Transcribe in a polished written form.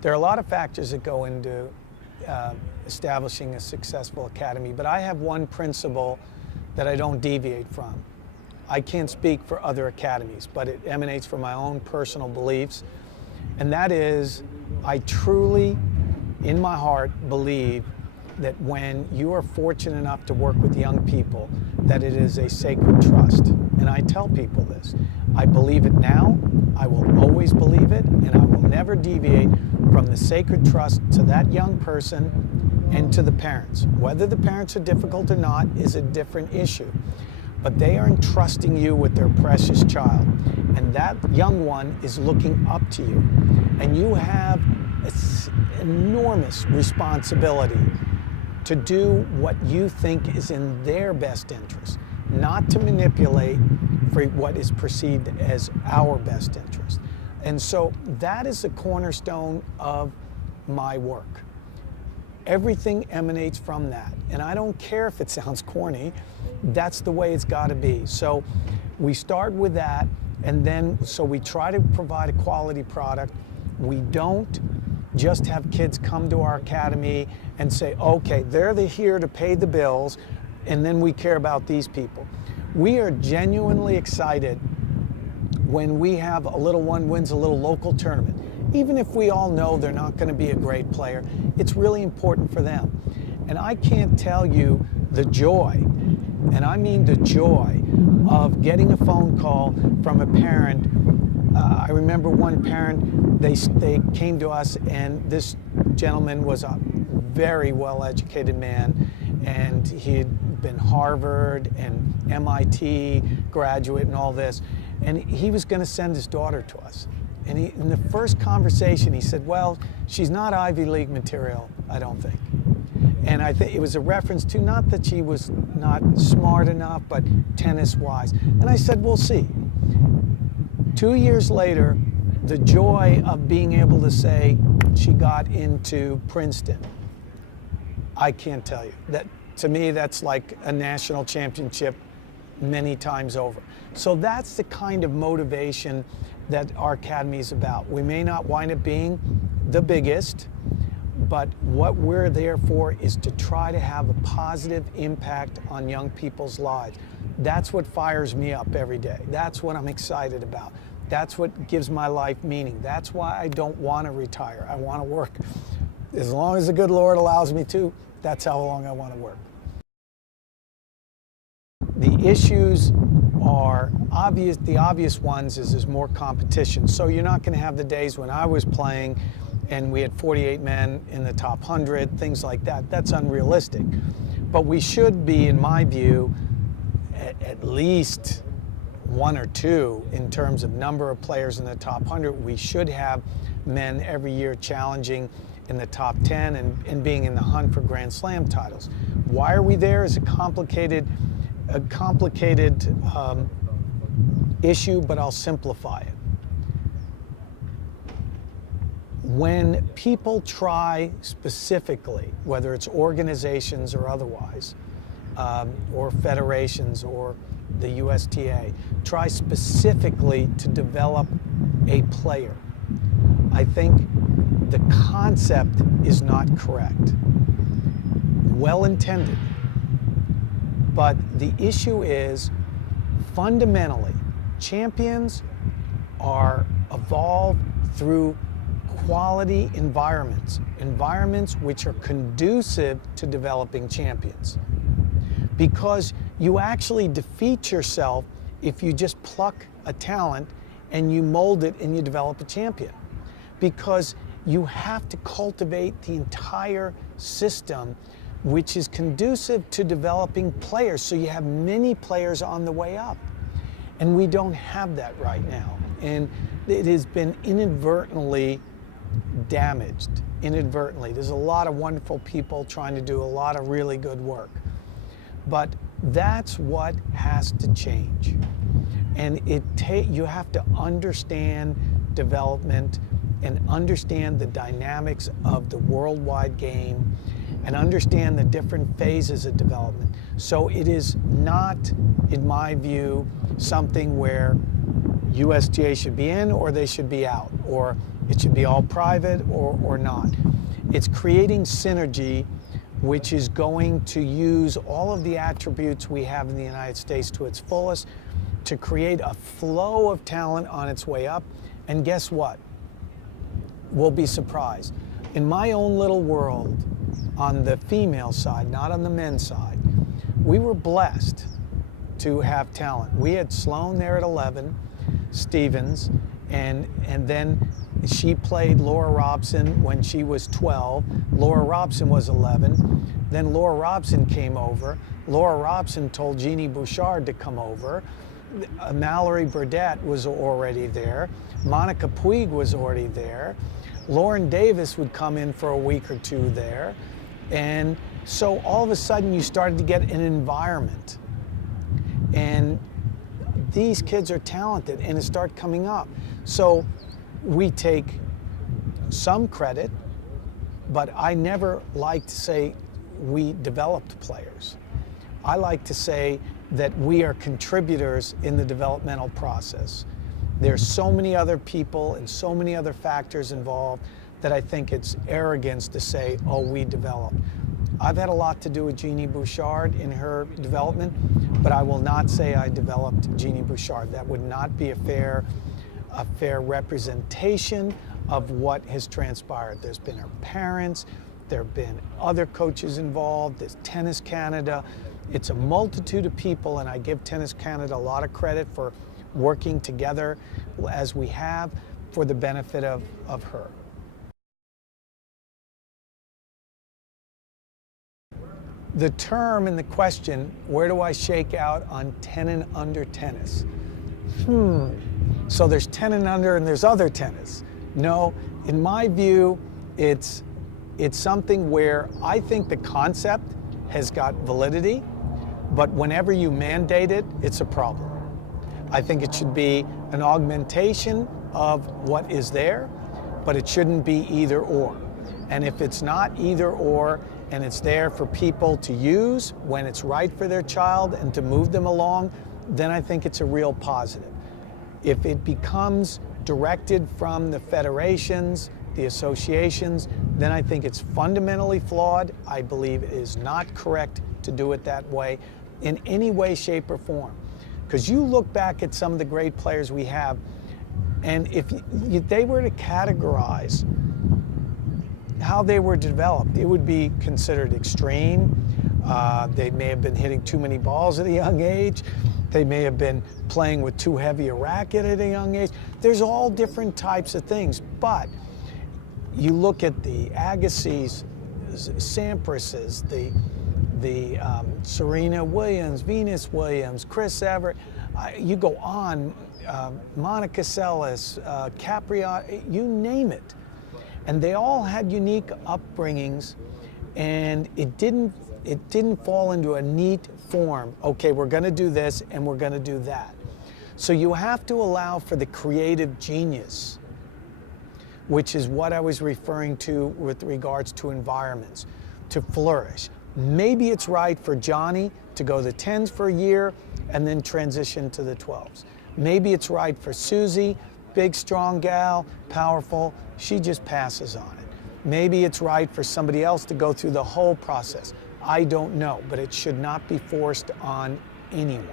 There are a lot of factors that go into establishing a successful academy, but I have one principle that I don't deviate from. I can't speak for other academies, but it emanates from my own personal beliefs, and that is, I truly, in my heart, believe that when you are fortunate enough to work with young people, that it is a sacred trust. And I tell people this. I believe it now, I will always believe it, and I will never deviate from the sacred trust to that young person and to the parents. Whether the parents are difficult or not is a different issue. But they are entrusting you with their precious child. And that young one is looking up to you. And you have an enormous responsibility to do what you think is in their best interest, not to manipulate for what is perceived as our best interest. And so that is the cornerstone of my work. Everything emanates from that. And I don't care if it sounds corny, that's the way it's got to be. So we start with that, and then so we try to provide a quality product. We don't just have kids come to our academy and say, okay, they're here to pay the bills, and then we care about these people. We are genuinely excited when we have a little one wins a little local tournament. Even if we all know they're not going to be a great player, it's really important for them. And I can't tell you the joy, and I mean the joy, of getting a phone call from a parent. I remember one parent, they came to us, and this gentleman was a very well-educated man, and he had been Harvard and MIT graduate and all this, and he was going to send his daughter to us. And in the first conversation, he said, well, she's not Ivy League material, I don't think. And I think it was a reference to, not that she was not smart enough, but tennis-wise. And I said, we'll see. 2 years later, the joy of being able to say she got into Princeton, I can't tell you. That, to me, that's like a national championship many times over. So that's the kind of motivation that our academy is about. We may not wind up being the biggest, but what we're there for is to try to have a positive impact on young people's lives. That's what fires me up every day. That's what I'm excited about. That's what gives my life meaning. That's why I don't want to retire. I want to work. As long as the good Lord allows me to, that's how long I want to work. The issues are obvious. The obvious ones is there's more competition. So you're not going to have the days when I was playing and we had 48 men in the top 100, things like that. That's unrealistic. But we should be, in my view, at least one or two in terms of number of players in the top 100. We should have men every year challenging in the top 10 and being in the hunt for Grand Slam titles. Why are we there is a complicated issue, but I'll simplify it. When people try specifically, whether it's organizations or otherwise, or federations or the USTA, try specifically to develop a player, I think the concept is not correct. Well intended. But the issue is, fundamentally, champions are evolved through quality environments, environments which are conducive to developing champions. Because you actually defeat yourself if you just pluck a talent and you mold it and you develop a champion. Because you have to cultivate the entire system which is conducive to developing players, so you have many players on the way up. And we don't have that right now. And it has been inadvertently damaged, inadvertently. There's a lot of wonderful people trying to do a lot of really good work. But that's what has to change. And you have to understand development and understand the dynamics of the worldwide game and understand the different phases of development. So it is not, in my view, something where USGA should be in or they should be out, or It should be all private or not. It's creating synergy, which is going to use all of the attributes we have in the United States to its fullest to create a flow of talent on its way up. And guess what? We'll be surprised. In my own little world, on the female side, not on the men's side, we were blessed to have talent. We had Sloan there at 11, Stevens, and then she played Laura Robson when she was 12. Laura Robson was 11. Then Laura Robson came over. Laura Robson told Jeannie Bouchard to come over. Mallory Burdett was already there. Monica Puig was already there. Lauren Davis would come in for a week or two there. And so all of a sudden you started to get an environment. And these kids are talented and it started coming up. So we take some credit, but I never like to say we developed players. I like to say that we are contributors in the developmental process. There's so many other people and so many other factors involved that I think it's arrogance to say, oh, we developed. I've had a lot to do with Jeannie Bouchard in her development, but I will not say I developed Jeannie Bouchard. That would not be a fair representation of what has transpired. There's been her parents, there have been other coaches involved, there's Tennis Canada. It's a multitude of people, and I give Tennis Canada a lot of credit for working together as we have for the benefit of her. The term and the question, where do I shake out on 10 and under tennis? So there's 10 and under and there's other tennis. No, in my view, it's something where I think the concept has got validity, but whenever you mandate it, it's a problem. I think it should be an augmentation of what is there, but it shouldn't be either or. And if it's not either or, and it's there for people to use when it's right for their child and to move them along, then I think it's a real positive. If it becomes directed from the federations, the associations, then I think it's fundamentally flawed. I believe it is not correct to do it that way in any way, shape, or form. Because you look back at some of the great players we have, and if they were to categorize how they were developed, it would be considered extreme. They may have been hitting too many balls at a young age. They may have been playing with too heavy a racket at a young age. There's all different types of things, but you look at the Agassiz, Samprases, the Serena Williams, Venus Williams, Chris Evert, you go on, Monica Seles, Capriati, you name it. And they all had unique upbringings, and it didn't fall into a neat form. Okay, we're going to do this and we're going to do that. So you have to allow for the creative genius, which is what I was referring to with regards to environments, to flourish. Maybe it's right for Johnny to go the 10s for a year and then transition to the 12s. Maybe it's right for Susie, big, strong gal, powerful, she just passes on it. Maybe it's right for somebody else to go through the whole process. I don't know, but it should not be forced on anyone.